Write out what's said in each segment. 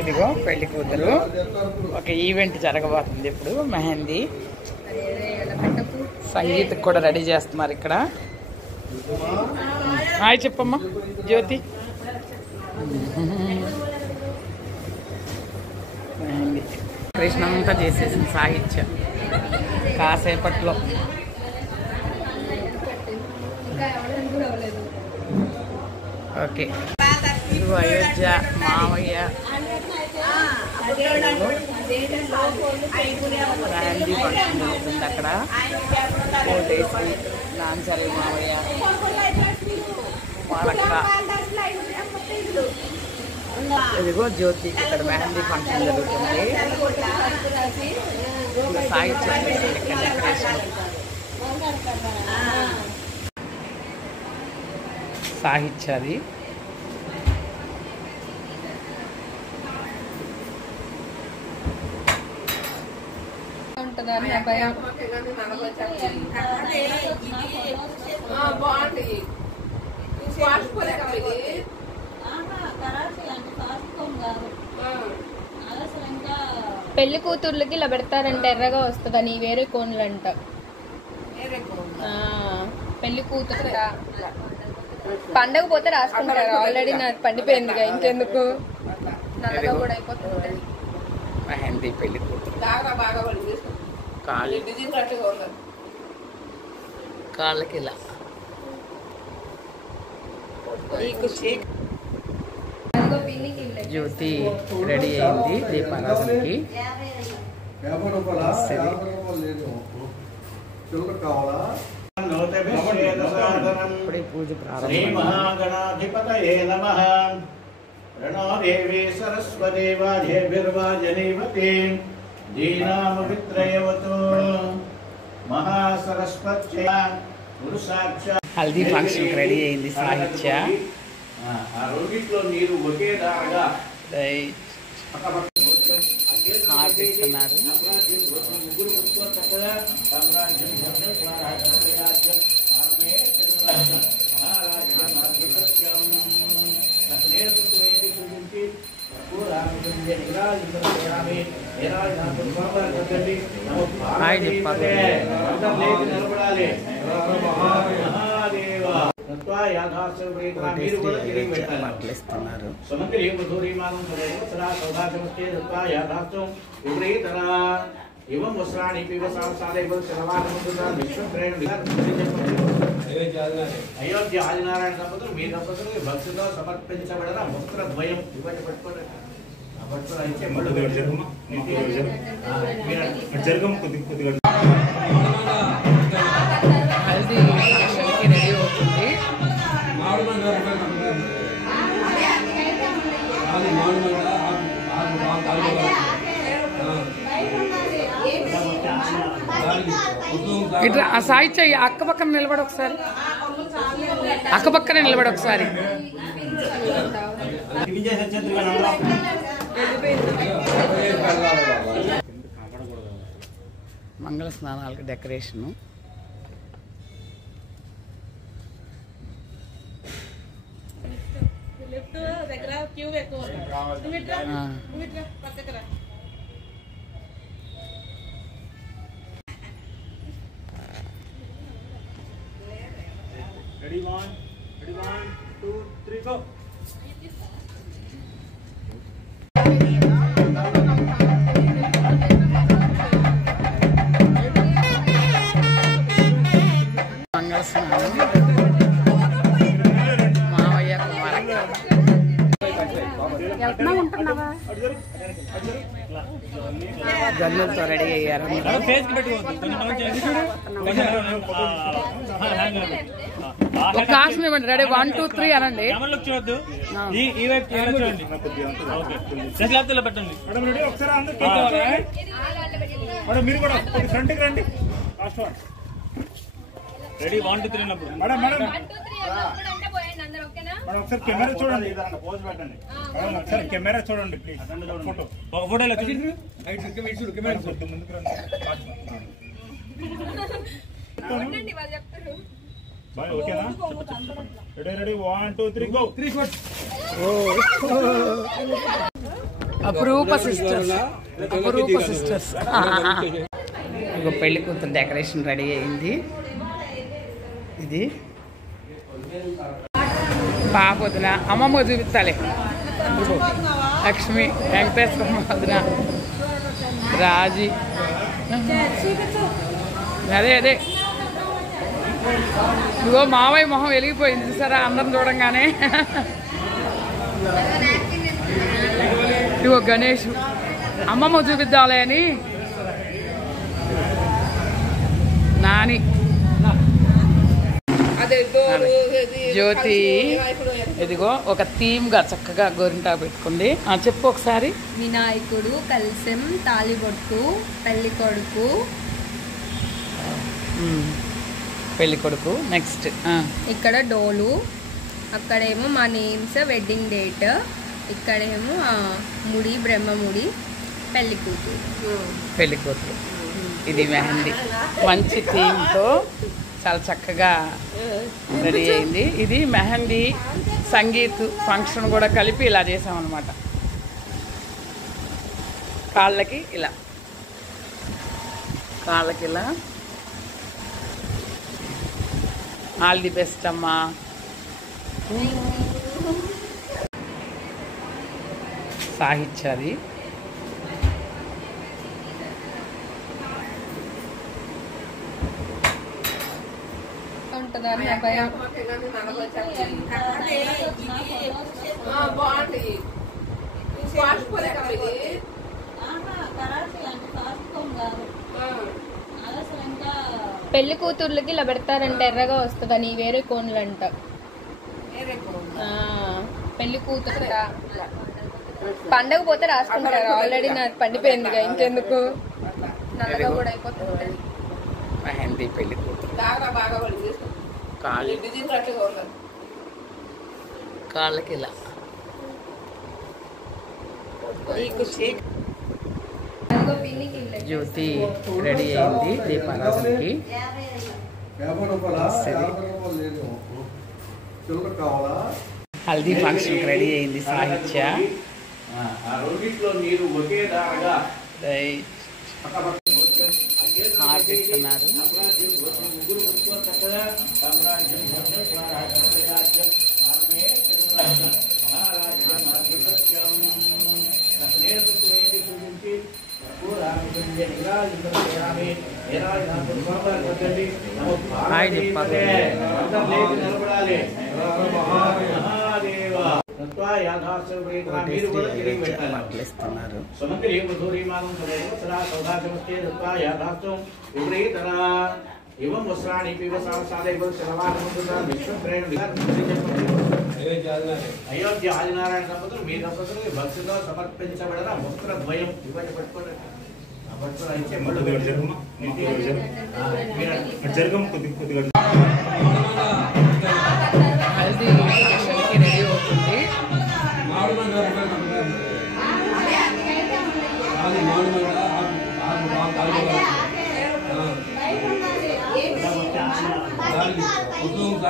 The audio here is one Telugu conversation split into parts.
ఇదిగో పెళ్లి కూతురు. ఒక ఈవెంట్ జరగబోతుంది ఇప్పుడు. మెహందీ, సంగీతకు కూడా రెడీ చేస్తున్నారు ఇక్కడ. హాయ్ చెప్పమ్మా జ్యోతి. మెహందీ కృష్ణ అంతా చేసేసింది సాహిత్యం కాసేపట్లో. ఓకే, ఇది అయోధ్య మావయ్య మెహందీ ఫంక్షన్ జరుగుతుంది అక్కడ. కోటేసి నాంచారి మావయ్య వాళ్ళక్క. ఇదిగో జ్యోతి, ఇక్కడ మెహందీ ఫంక్షన్ జరుగుతుంది. సాహిత్యం ఇక్కడ డెకరేషన్. సాహిత్యాది పెళ్లి కూతుర్లకి ఇలా పెడతారంటే ఎర్రగా వస్తుందని వేరే కోన్లు అంట. పెళ్లి కూతురు పండగ పోతే రాసుకుంటారు. ఆల్రెడీ నాకు పండిపోయిందిగా, ఇంకెందుకు నల్లగా కూడా అయిపోతుంది. మెహందీ పెళ్లి కూతురు కాళ్ళకి ఇలా. జ్యోతి రెడీ అయింది దీపారాధనకి. ఇప్పుడే పూజ ప్రణోదేవి సరస్వతి వాజేభిర్వాజనీవతి దీనామవిత్రయవతో మహాసరస్వత్య పురుషాక్ష. హల్దీ ఫంక్షన్ రెడీ అయింది సాహిత్య. ఆ రెండిట్లో మీరు ఒకే దారగా ఆర్పిస్తున్నారు. హాయ్ చెప్పాలి. బట్టలు ఇస్తున్నారు. అయోధ్య ఆదినారాయణ దంపతులు మీ దంపతులు భక్తితో సమర్పించబడిన వస్త్రద్వయం ఇవ్వండి. పట్టుకోండి. పట్టుకోవాలి అయితే మళ్ళీ హల్దీ ఫంక్షన్కి రెడీ అవుతుంది. ఇట్లా ఆ సాహిత్య అక్క పక్కన నిలబడి ఒకసారి, అక్క పక్కన నిలబడి ఒకసారి. మంగళ స్నానాలకు డెకరేషను. Ready, one, 2, 3, go. మంగళ స్నానం మావయ్య కుమారయ్య. గన్నులతో రెడీ అయ్యారు. ఒక ఆసనం ఇవ్వండి. రెడీ 1 2 3 అనండి. మీరు కూడా ఫ్రంట్కి రండి. రెడీ 1 2 3 అన్నప్పుడు మేడం మేడం మేడం ఒకసారి కెమెరా చూడండి. పోజ్ పెట్టండి మేడం. ఒకసారి కెమెరా చూడండి ప్లీజ్. ఫోటో ఫోటోలో చూడండి. కెమెరా ముందుకు రండి. ఓకేనా? Ready ready 1 2 3 go. 3 షాట్స్. అపురూప సిస్టర్స్. ఇంకో పెళ్లి కూతురు డెకరేషన్ రెడీ అయింది. ఇది పాప వదిన, అమ్మమ్మ చూపించాలి. లక్ష్మి, వెంకటేశ్వర వదిన, రాజీ. అదే ఇదిగో మావయ్య మొహం వెలిగిపోయింది చూసారా అందరం చూడంగానే. ఇదిగో గణేష్, అమ్మమ్మ చూపిద్దాంలే అని నాని, జ్యోతి. ఇదిగో ఒక థీమ్ గా చక్కగా గోరింటా పెట్టుకుంది. చెప్పు ఒకసారి. వినాయకుడు, కలశం, తాళిబొట్టు, పెళ్లి కొడుకు. నెక్స్ట్ ఇక్కడ డోలు, అక్కడేమో మా నేమ్స్, వెడ్డింగ్ డేట్, ఇక్కడేమో ముడి, బ్రహ్మముడి, పెళ్లి కూతురు. ఇది మెహందీ. మంచి థీమ్తో చాలా చక్కగా రెడీ అయింది. ఇది మెహందీ, సంగీత్ ఫంక్షన్ కూడా కలిపి ఇలా చేసామన్నమాట. కాళ్ళకి ఇలా ఆల్ ది బెస్ట్ అమ్మా. సాహిత్యాది. పెళ్లి కూతుర్లకి ఇలా పెడతారంట, ఎర్రగా వస్తుందని. వేరే కోన్లు అంట. పెళ్లి కూతురు పండగ పోతే రాసుకుంటారు. ఆల్రెడీ నాకు పండిపోయిందిగా, ఇంకెందుకు నల్లగా కూడా అయిపోతుంది. మెహందీ పెళ్లి కూతురు కాళ్ళకి ఇలా. జ్యోతి రెడీ అయింది దీపారాధనకి. హల్దీ ఫంక్షన్ రెడీ అయింది సాహిత్య. మార్పిస్తున్నారు. హాయ్ చెప్పాలి. బట్టలిస్తున్నారు. అయోధ్య ఆదినారాయణ దంపతులు మీ దంపతులు భక్తితో సమర్పించబడిన వస్త్రద్వయం ఇవ్వండి. పట్టుకోండి. అయితే మళ్ళీ హల్దీ ఫంక్షన్కి రెడీ అవుతుంది.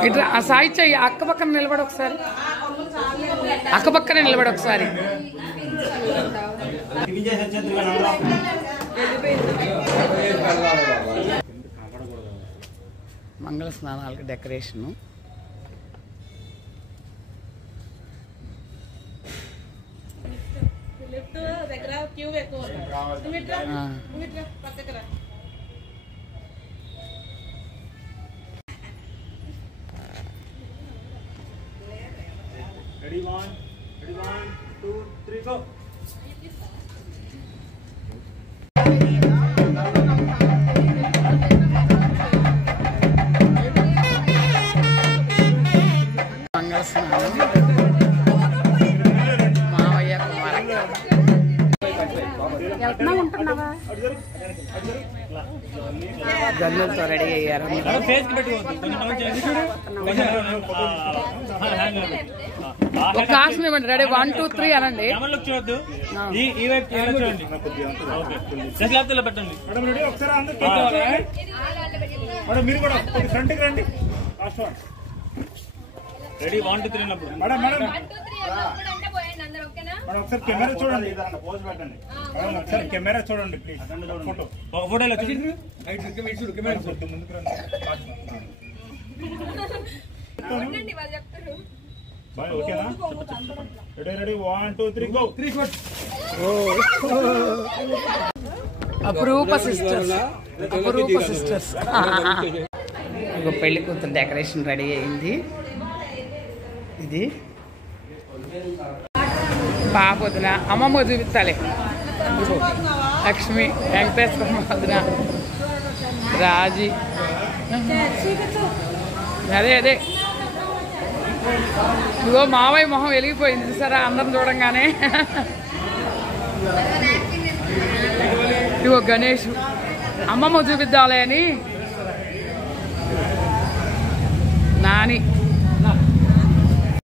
ఇట్లా ఆ సాహిత్య అక్క పక్కన నిలబడి ఒకసారి. మంగళ స్నానాలకి డెకరేషను. Ready, one, 2, 3, go. మంగళ స్నానం. మావయ్య కుమార్ గన్నులతో రెడీ అయ్యారు. ఒక ఆసనం ఇవ్వండి. రెడీ 1, 2, 3 అనండి. మీరు కూడా ఫ్రంట్కి రండి. రెడీ 1, 2, 3 అన్నప్పుడు మేడం ఒకసారి కెమెరా చూడండి, పోజ్ పెట్టండి. ఒకసారి కెమెరా చూడండి ప్లీజ్. ఫోటో ఒక ఫోటోలో ముందుకు రండి. ఓకేనా? Ready 1 2 3 go. అపురూప సిస్టర్స్, అపురూప సిస్టర్స్. పెళ్లి కూతురు డెకరేషన్ రెడీ అయింది. ఇది పాప వదిన, అమ్మమ్మ చూపించాలి. లక్ష్మి, వెంకటేశ్వర వదిన, రాజీ. అదే అదే ఇదిగో మావయ్య మొహం వెలిగిపోయింది చూసారా అందరం చూడంగానే. ఇదిగో గణేష్, అమ్మమ్మ చూపిద్దాంలే అని నాని.